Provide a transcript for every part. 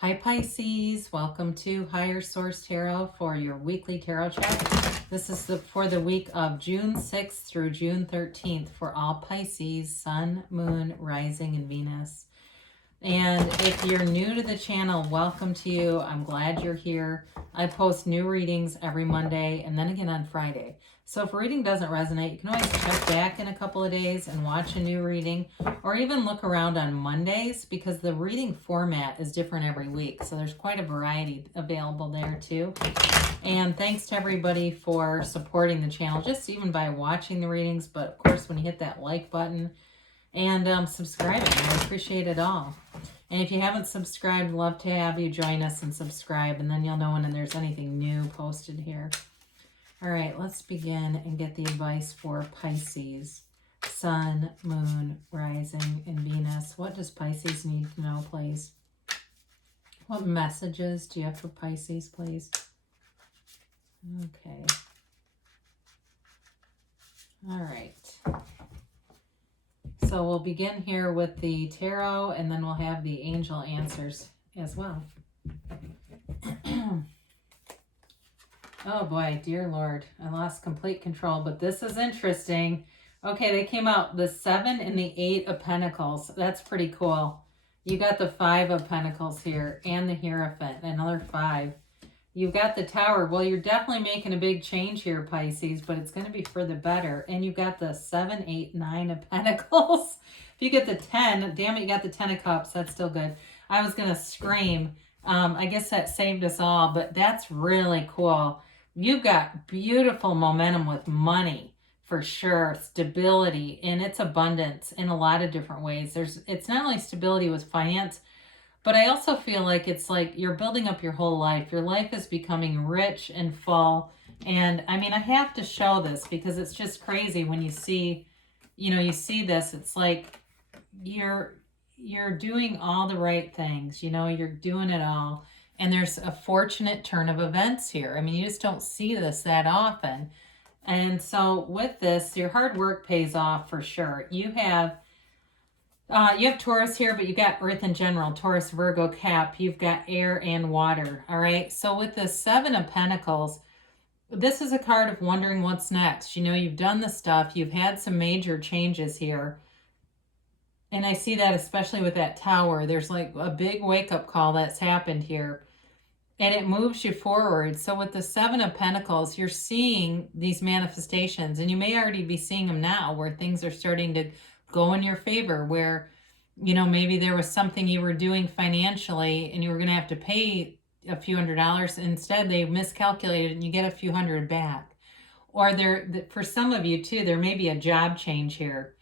Hi Pisces, welcome to Higher Source Tarot for your weekly tarot check. This is for the week of June 6th through June 13th for all Pisces, Sun, Moon, Rising, and Venus. And if you're new to the channel, welcome to you. I'm glad you're here. I post new readings every Monday and then again on Friday. So if a reading doesn't resonate, you can always check back in a couple of days and watch a new reading, or even look around on Mondays because the reading format is different every week. So there's quite a variety available there too. And thanks to everybody for supporting the channel, just even by watching the readings. But of course, when you hit that like button and subscribing, I appreciate it all. And if you haven't subscribed, love to have you join us and subscribe, and then you'll know when there's anything new posted here. All right, let's begin and get the advice for Pisces, Sun, Moon, Rising, and Venus. What does Pisces need to know, please? What messages do you have for Pisces, please? Okay. All right. So we'll begin here with the tarot, and then we'll have the angel answers as well. Oh boy, dear Lord, I lost complete control, but this is interesting. Okay, they came out the 7 and the 8 of Pentacles. That's pretty cool. You got the 5 of Pentacles here and the Hierophant, another 5. You've got the Tower. Well, you're definitely making a big change here, Pisces, but it's going to be for the better. And you've got the 7, 8, 9 of Pentacles. If you get the 10, damn it, you got the 10 of Cups. That's still good. I was going to scream. I guess that saved us all, but that's really cool. You've got beautiful momentum with money, for sure. Stability, and it's abundance in a lot of different ways. It's not only stability with finance, but I also feel like it's like you're building up your whole life. Your life is becoming rich and full. And I mean, I have to show this because it's just crazy when you see, you see this. It's like you're doing all the right things. You're doing it all. And there's a fortunate turn of events here. I mean, you just don't see this that often. And so with this, your hard work pays off for sure. You have Taurus here, but you got Earth in general, Taurus, Virgo, Cap. You've got air and water, all right? So with the 7 of Pentacles, this is a card of wondering what's next. You've done the stuff. You've had some major changes here. And I see that especially with that Tower. There's like a big wake-up call that's happened here. And it moves you forward. So with the 7 of Pentacles, you're seeing these manifestations. And you may already be seeing them now where things are starting to go in your favor, where, maybe there was something you were doing financially and you were going to have to pay a few $100s. Instead, they miscalculated and you get a few $100 back. Or for some of you too, there may be a job change here.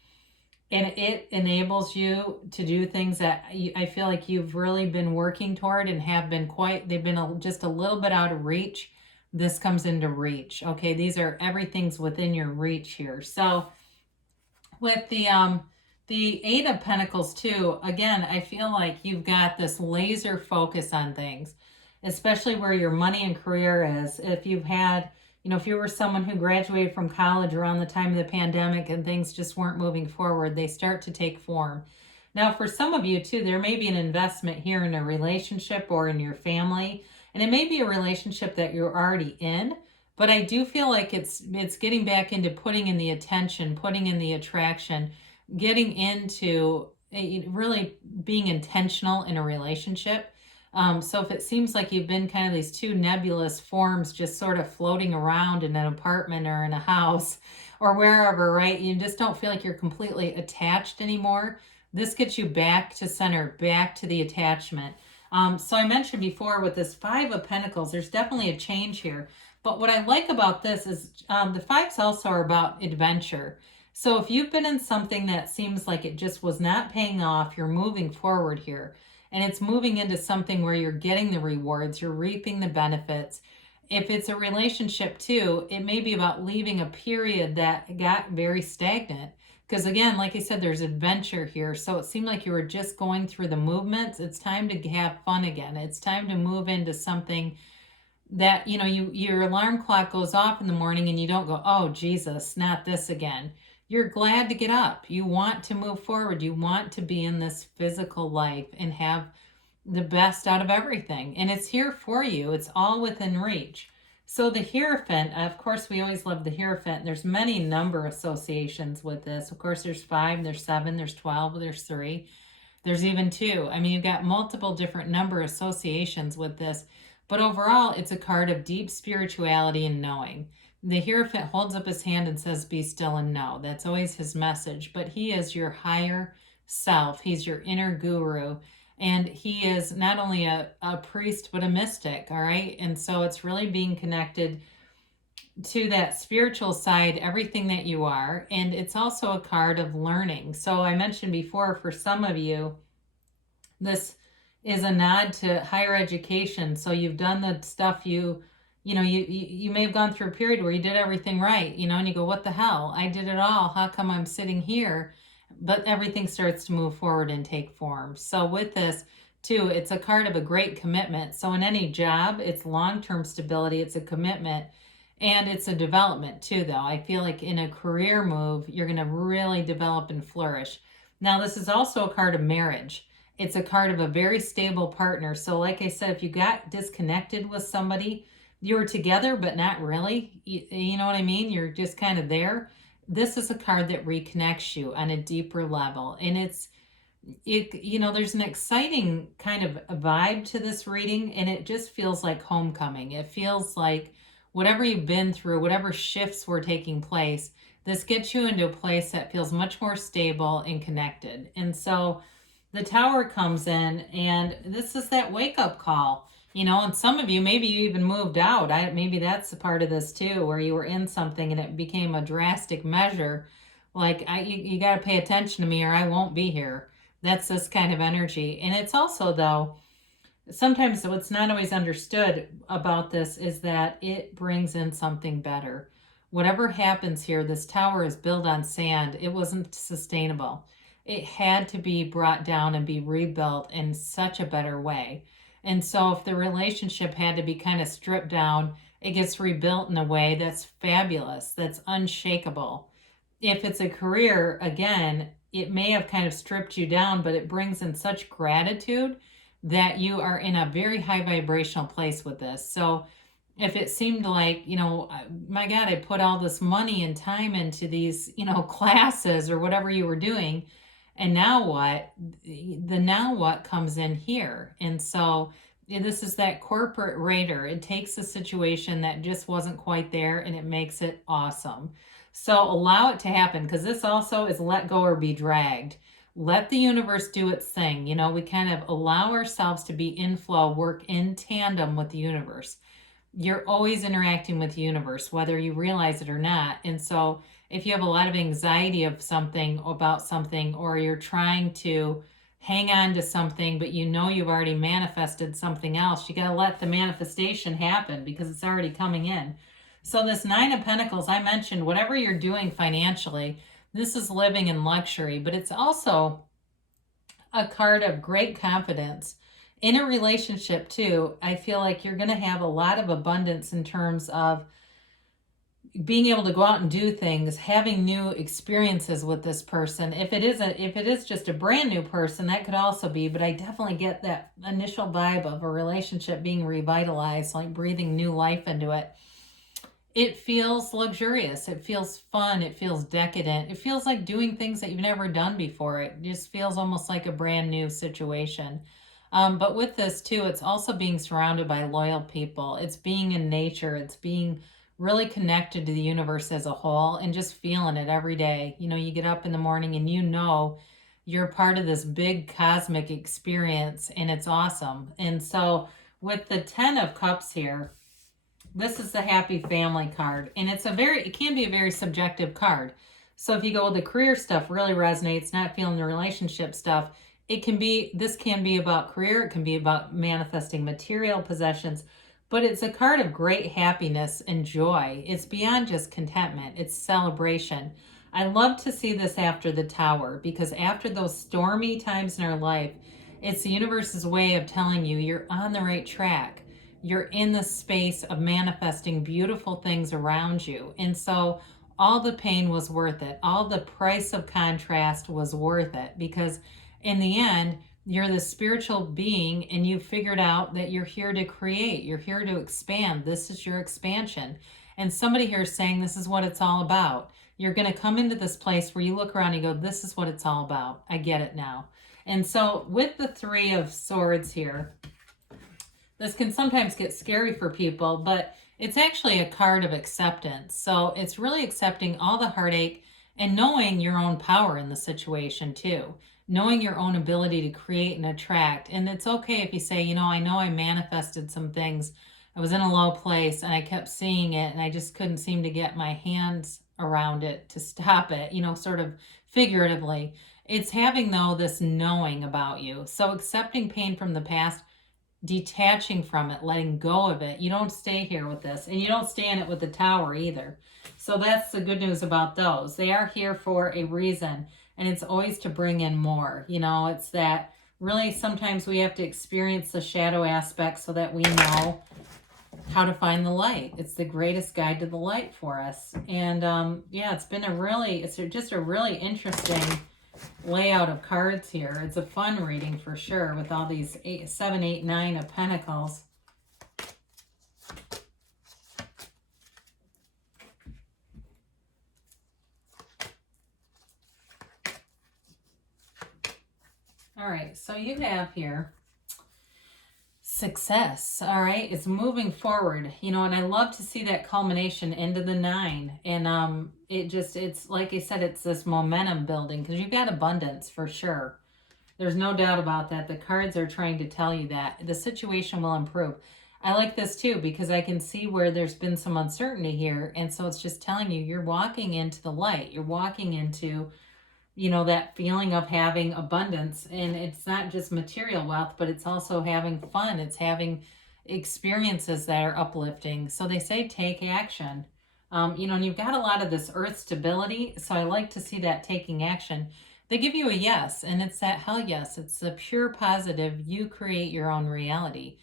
And it enables you to do things that I feel like you've really been working toward and have been they've been just a little bit out of reach. This comes into reach. Okay, everything's within your reach here. So with the 8 of Pentacles too, again, I feel like you've got this laser focus on things, especially where your money and career is. If you've had, if you were someone who graduated from college around the time of the pandemic and things just weren't moving forward, they start to take form. Now, for some of you too, there may be an investment here in a relationship or in your family, and it may be a relationship that you're already in, but I do feel like it's getting back into putting in the attention, putting in the attraction, getting into really being intentional in a relationship. So if it seems like you've been kind of these two nebulous forms just sort of floating around in an apartment or in a house or wherever, right? You just don't feel like you're completely attached anymore. This gets you back to center, back to the attachment. So I mentioned before with this 5 of Pentacles, there's definitely a change here. But what I like about this is the 5s also are about adventure. So if you've been in something that seems like it just was not paying off, you're moving forward here. And it's moving into something where you're getting the rewards, you're reaping the benefits. If it's a relationship too, it may be about leaving a period that got very stagnant. Because again, like I said, there's adventure here. So it seemed like you were just going through the movements. It's time to have fun again. It's time to move into something that, your alarm clock goes off in the morning and you don't go, oh, Jesus, not this again. You're glad to get up. You want to move forward. You want to be in this physical life and have the best out of everything. And it's here for you. It's all within reach. So the Hierophant, of course, we always love the Hierophant. There's many number associations with this. Of course, there's 5, there's 7, there's 12, there's 3. There's even 2. I mean, you've got multiple different number associations with this. But overall, it's a card of deep spirituality and knowing. The Hierophant holds up his hand and says, be still and know. That's always his message. But he is your higher self. He's your inner guru. And he is not only a priest, but a mystic, all right? And so it's really being connected to that spiritual side, everything that you are. And it's also a card of learning. So I mentioned before, for some of you, this is a nod to higher education. So you've done the stuff you may have gone through a period where you did everything right, and you go, what the hell? I did it all. How come I'm sitting here? But everything starts to move forward and take form. So with this, too, it's a card of a great commitment. So in any job, it's long-term stability, it's a commitment, and it's a development, too, though. I feel like in a career move, you're going to really develop and flourish. Now, this is also a card of marriage. It's a card of a very stable partner. So like I said, if you got disconnected with somebody, you were together, but not really. You know what I mean? You're just kind of there. This is a card that reconnects you on a deeper level. And there's an exciting kind of a vibe to this reading, and it just feels like homecoming. It feels like whatever you've been through, whatever shifts were taking place, this gets you into a place that feels much more stable and connected. And so the Tower comes in, and this is that wake-up call. And some of you, maybe you even moved out. Maybe that's a part of this too, where you were in something and it became a drastic measure. Like, you got to pay attention to me or I won't be here. That's this kind of energy. And it's also, though, sometimes what's not always understood about this is that it brings in something better. Whatever happens here, this tower is built on sand. It wasn't sustainable. It had to be brought down and be rebuilt in such a better way. And so if the relationship had to be kind of stripped down, it gets rebuilt in a way that's fabulous, that's unshakable. If it's a career, again, it may have kind of stripped you down, but it brings in such gratitude that you are in a very high vibrational place with this. So if it seemed like, my God, I put all this money and time into these, classes or whatever you were doing, and now what? The now what comes in here. And so this is that corporate raider. It takes a situation that just wasn't quite there and it makes it awesome. So allow it to happen, because this also is let go or be dragged. Let the universe do its thing. We kind of allow ourselves to be in flow, work in tandem with the universe. You're always interacting with the universe, whether you realize it or not. And so if you have a lot of anxiety of something, about something, or you're trying to hang on to something, but you've already manifested something else, you got to let the manifestation happen because it's already coming in. So this 9 of Pentacles, I mentioned, whatever you're doing financially, this is living in luxury, but it's also a card of great confidence. In a relationship too, I feel like you're going to have a lot of abundance in terms of being able to go out and do things, having new experiences with this person. If it is just a brand new person, that could also be, but I definitely get that initial vibe of a relationship being revitalized, like breathing new life into it. It feels luxurious. It feels fun. It feels decadent. It feels like doing things that you've never done before. It just feels almost like a brand new situation. But with this too, it's also being surrounded by loyal people. It's being in nature. It's being really connected to the universe as a whole and just feeling it every day. You get up in the morning and you're part of this big cosmic experience, and it's awesome. And so with the 10 of Cups here, this is the happy family card, and it can be a very subjective card. So if you go, the career stuff really resonates, not feeling the relationship stuff, this can be about career, it can be about manifesting material possessions, but it's a card of great happiness and joy. It's beyond just contentment, it's celebration. I love to see this after the Tower, because after those stormy times in our life, it's the universe's way of telling you you're on the right track. You're in the space of manifesting beautiful things around you. And so all the pain was worth it. All the price of contrast was worth it, because in the end, You're the spiritual being, and you figured out that you're here to create. You're here to expand. This is your expansion. And somebody here is saying this is what it's all about. You're going to come into this place where you look around and you go, this is what it's all about. I get it now. And so with the Three of Swords here, this can sometimes get scary for people, but it's actually a card of acceptance. So it's really accepting all the heartache and knowing your own power in the situation too. Knowing your own ability to create and attract. And it's okay if you say, you know I manifested some things. I was in a low place and I kept seeing it and I just couldn't seem to get my hands around it to stop it, sort of figuratively. It's having, though, this knowing about you. So accepting pain from the past, detaching from it, letting go of it. You don't stay here with this, and you don't stay in it with the Tower either. So that's the good news about those. They are here for a reason, and it's always to bring in more. It's that really sometimes we have to experience the shadow aspect so that we know how to find the light. It's the greatest guide to the light for us. And yeah, it's just a really interesting layout of cards here. It's a fun reading for sure with all these 7, 8, 9 of Pentacles. All right, so you have here success. All right, it's moving forward, and I love to see that culmination into the 9. And it's like I said, it's this momentum building because you've got abundance for sure. There's no doubt about that. The cards are trying to tell you that the situation will improve. I like this too because I can see where there's been some uncertainty here, and so it's just telling you you're walking into the light. You're walking into that feeling of having abundance. And it's not just material wealth, but it's also having fun. It's having experiences that are uplifting. So they say take action. And you've got a lot of this earth stability. So I like to see that taking action. They give you a yes, and it's that hell yes. It's the pure positive. You create your own reality.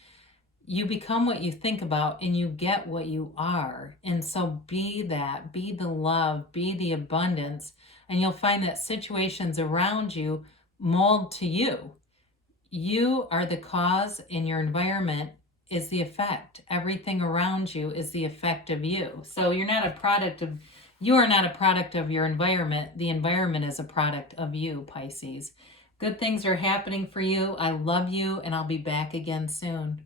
You become what you think about, and you get what you are. And so be that, be the love, be the abundance. And you'll find that situations around you mold to you. You are the cause, and your environment is the effect. Everything around you is the effect of you. So you are not a product of your environment. The environment is a product of you, Pisces. Good things are happening for you. I love you, and I'll be back again soon.